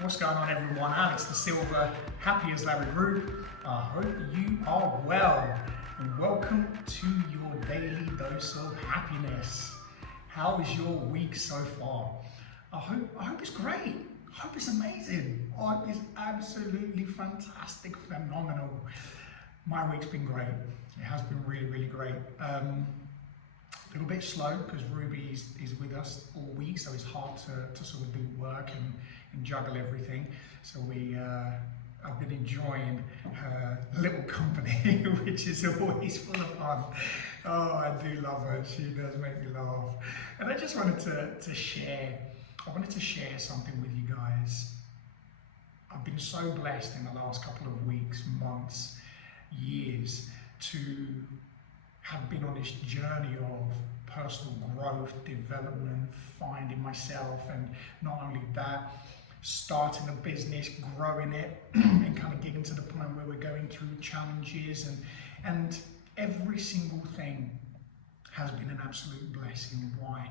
What's going on, everyone? Alex the Silver, happy as Larry Root. I hope you are well, and welcome to your daily dose of happiness. How is your week so far? I hope it's great. I hope it's amazing. Oh, it's absolutely fantastic, phenomenal. My week's been great. It has been really, really great. A little bit slow because Ruby is with us all week, so it's hard to sort of do work and juggle everything. So I've been enjoying her little company, which is always full of fun. Oh, I do love her. She does make me laugh. And I just wanted to share. I wanted to share something with you guys. I've been so blessed in the last couple of weeks, months, years to have been on this journey of personal growth, development, finding myself, and not only that, starting a business, growing it, and kind of getting to the point where we're going through challenges, and every single thing has been an absolute blessing. Why?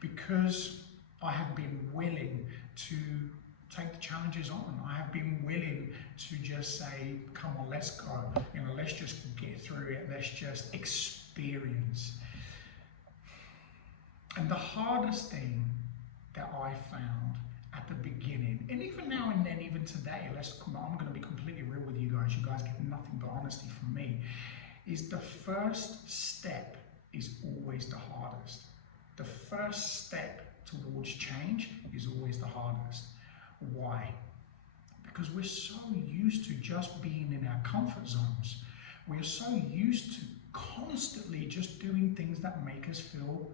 Because I have been willing to take the challenges on. I have been willing to just say, come on, let's go. Let's just get through it. Let's just experience. And the hardest thing that I found at the beginning, and even now and then, even today, I'm going to be completely real with you guys. You guys get nothing but honesty from me. Is the first step is always the hardest. The first step towards change is always the hardest. Why? Because we're so used to just being in our comfort zones. We're so used to constantly just doing things that make us feel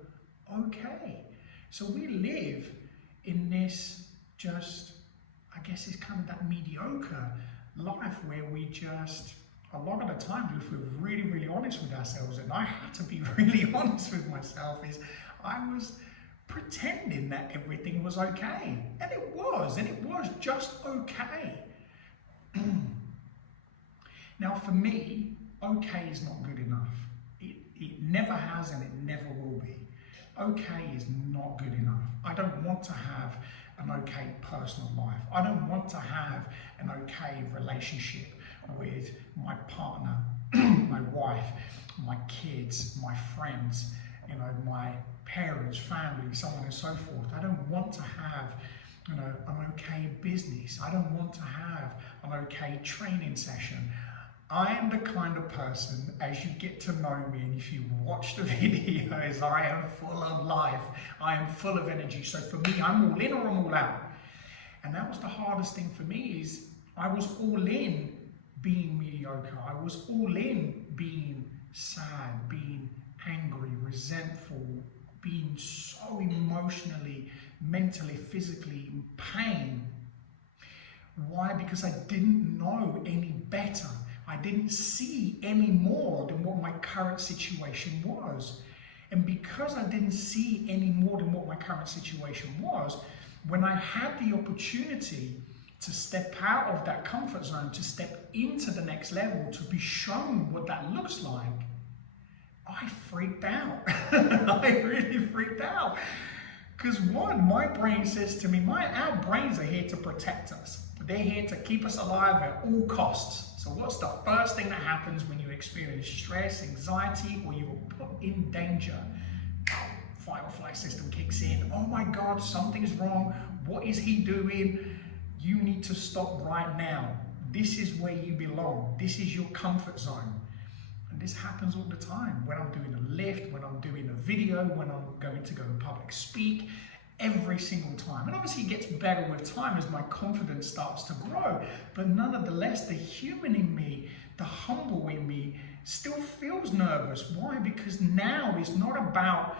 okay. So we live in this just, I guess it's kind of that mediocre life where we just, a lot of the time, if we're really, really honest with ourselves, and I had to be really honest with myself, is I was pretending that everything was okay. And it was just okay. Now for me, okay is not good enough. It never has and it never will be. Okay is not good enough. I don't want to have an okay personal life. I don't want to have an okay relationship with my partner, my wife, my kids, my friends, my parents, family, so on and so forth. I don't want to have, an okay business. I don't want to have an okay training session. I am the kind of person, as you get to know me, and if you watch the videos, I am full of life. I am full of energy. So for me, I'm all in or I'm all out. And that was the hardest thing for me, is I was all in being mediocre. I was all in being sad, being angry, resentful, being so emotionally, mentally, physically in pain. Why? Because I didn't know any better. I didn't see any more than what my current situation was. And because I didn't see any more than what my current situation was, when I had the opportunity to step out of that comfort zone, to step into the next level, to be shown what that looks like, I freaked out. I really freaked out. Because one, my brain says to me, our brains are here to protect us. They're here to keep us alive at all costs. So what's the first thing that happens when you experience stress, anxiety, or you're put in danger? Fight or flight system kicks in. Oh my God, something's wrong. What is he doing? You need to stop right now. This is where you belong. This is your comfort zone. And this happens all the time. When I'm doing a lift, when I'm doing a video, when I'm going to go and public speak, every single time. And obviously it gets better with time as my confidence starts to grow. But nonetheless, the human in me, the humble in me, still feels nervous. Why? Because now it's not about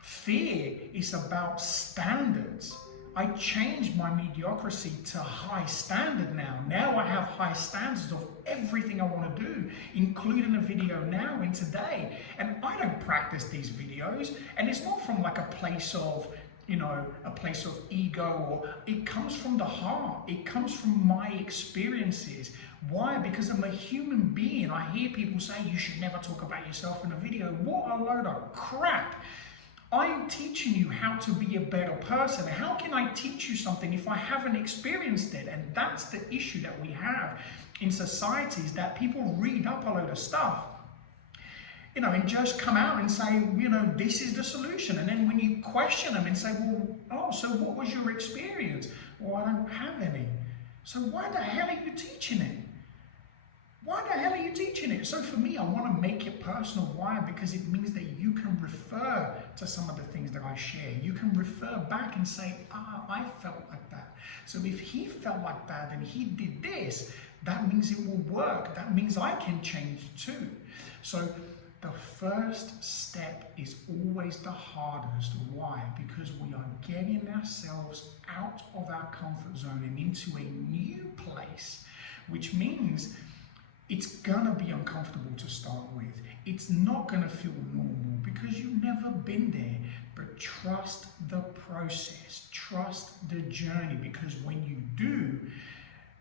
fear, it's about standards. I changed my mediocrity to high standard now. Now I have high standards of everything I want to do, including a video now and today. And I don't practice these videos, and it's not from like a place of, a place of ego, or it comes from the heart. It comes from my experiences. Why? Because I'm a human being. I hear people say you should never talk about yourself in a video. What a load of crap. I'm teaching you how to be a better person. How can I teach you something if I haven't experienced it? And that's the issue that we have in societies, that people read up a load of stuff, and just come out and say, this is the solution. And then when you question them and say, well, oh, so what was your experience? Well, I don't have any. So why the hell are you teaching it? Why the hell are you teaching it? So for me, I want to make it personal. Why? Because it means that you can refer to some of the things that I share. You can refer back and say, I felt like that. So if he felt like that and he did this, that means it will work. That means I can change too. So the first step is always the hardest. Why? Because we are getting ourselves out of our comfort zone and into a new place, which means it's gonna be uncomfortable to start with. It's not gonna feel normal because you've never been there. But trust the process, trust the journey, because when you do,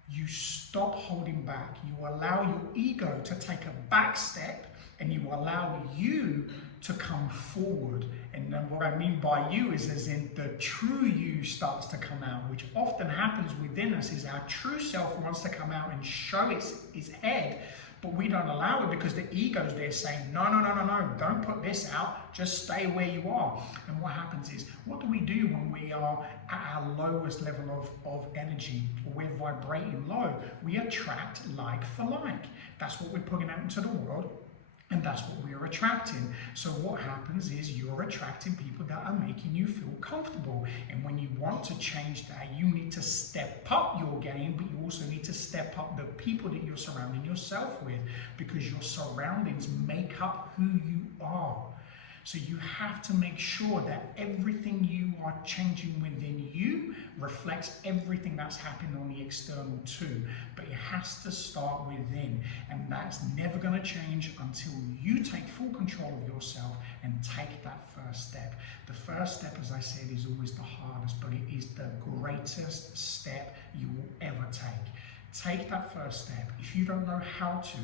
you stop holding back. You allow your ego to take a back step, and you allow you to come forward. And then what I mean by you is as in the true you starts to come out, which often happens within us, is our true self wants to come out and show its head, but we don't allow it because the ego's there saying, no, don't put this out, just stay where you are. And what happens is, what do we do when we are at our lowest level of energy, or we're vibrating low? We attract like for like. That's what we're putting out into the world. And that's what we are attracting. So what happens is you're attracting people that are making you feel comfortable. And when you want to change that, you need to step up your game, but you also need to step up the people that you're surrounding yourself with, because your surroundings make up who you are. So you have to make sure that everything you are changing within you reflects everything that's happening on the external too. But it has to start within, and that's never going to change until you take full control of yourself and take that first step. The first step, as I said, is always the hardest, but it is the greatest step you will ever take. Take that first step. If you don't know how to,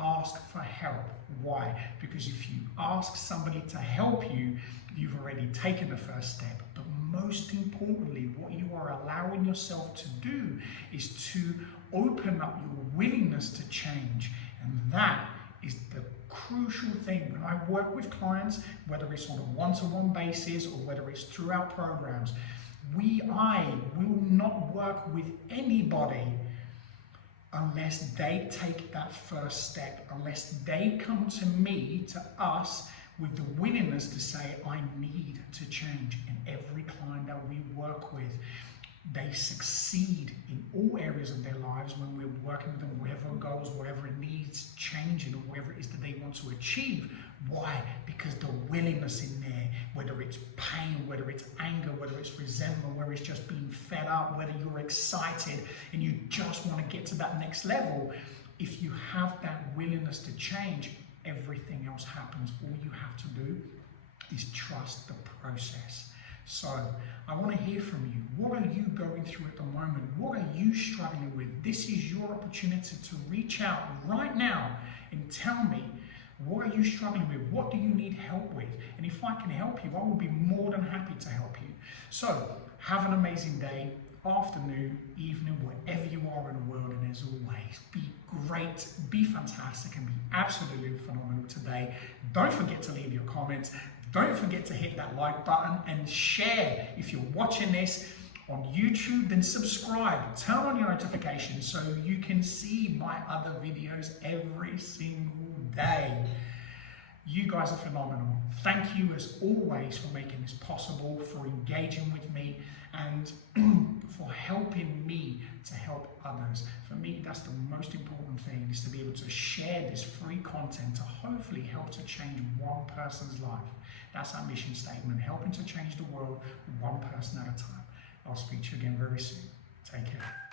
ask for help. Why? Because if you ask somebody to help you, you've already taken the first step. But most importantly, what you are allowing yourself to do is to open up your willingness to change. And that is the crucial thing. When I work with clients, whether it's on a one-to-one basis or whether it's through our programs, I will not work with anybody unless they take that first step, unless they come to me, to us, with the willingness to say, I need to change. And every client that we work with, they succeed in all areas of their lives when we're working with them, whatever goals, whatever it needs changing, or whatever it is that they want to achieve. Why? Because the willingness in there, whether it's pain, whether it's anger, whether it's resentment, whether it's just being fed up, whether you're excited and you just want to get to that next level, if you have that willingness to change, everything else happens. All you have to do is trust the process. So I want to hear from you. What are you going through at the moment? What are you struggling with? This is your opportunity to reach out right now and tell me, what are you struggling with? What do you need help with? And if I can help you, I will be more than happy to help you. So have an amazing day, afternoon, evening, wherever you are in the world. And as always, be great, be fantastic, and be absolutely phenomenal today. Don't forget to leave your comments. Don't forget to hit that like button and share. If you're watching this on YouTube, then subscribe. Turn on your notifications so you can see my other videos every single day. You guys are phenomenal. Thank you as always for making this possible, for engaging with me, and for helping me to help others. For me, that's the most important thing, is to be able to share this free content to hopefully help to change one person's life. That's our mission statement, helping to change the world one person at a time. I'll speak to you again very soon. Take care.